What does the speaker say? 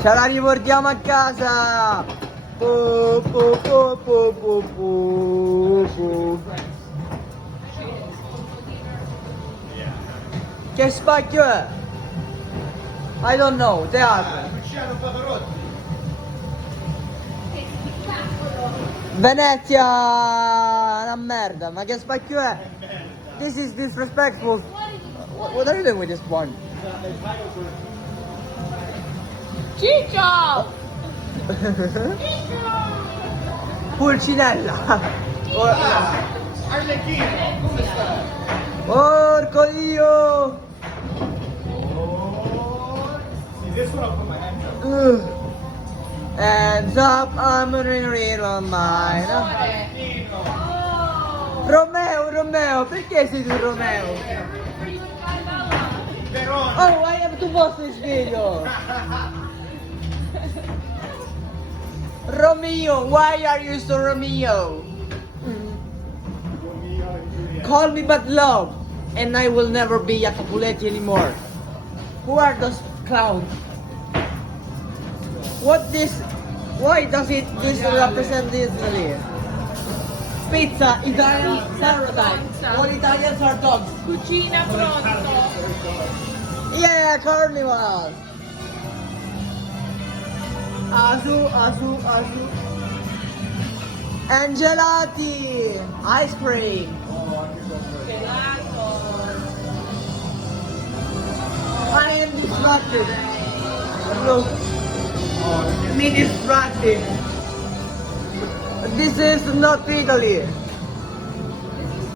Ce la riportiamo a casa! Po, po, po, po, po, po, po. Che spacchio è? I don't know, teatro. Luciano Pavarotti. Venezia, una merda, ma che spacchio è? This is disrespectful. What are you doing with this one? Ciccio! Pulcinella. Arlecchino, come stai? Porco Dio. Sì, adesso la comanda. Hands up, I'm a real mine. Arlecchino. Romeo, perché sei tu Romeo? Verona. Oh, I have to post this video. Romeo, why are you so Romeo? Call me but love, and I will never be a Capuletti anymore. Who are those clowns? Why does this represent Italy? Pizza, Italian stereotype. All Italians are dogs. Cucina pronto! Yeah, carnival. Asu. And gelati. Ice cream. Gelato! I am distracted. Look. Me distracted. This is not Italy.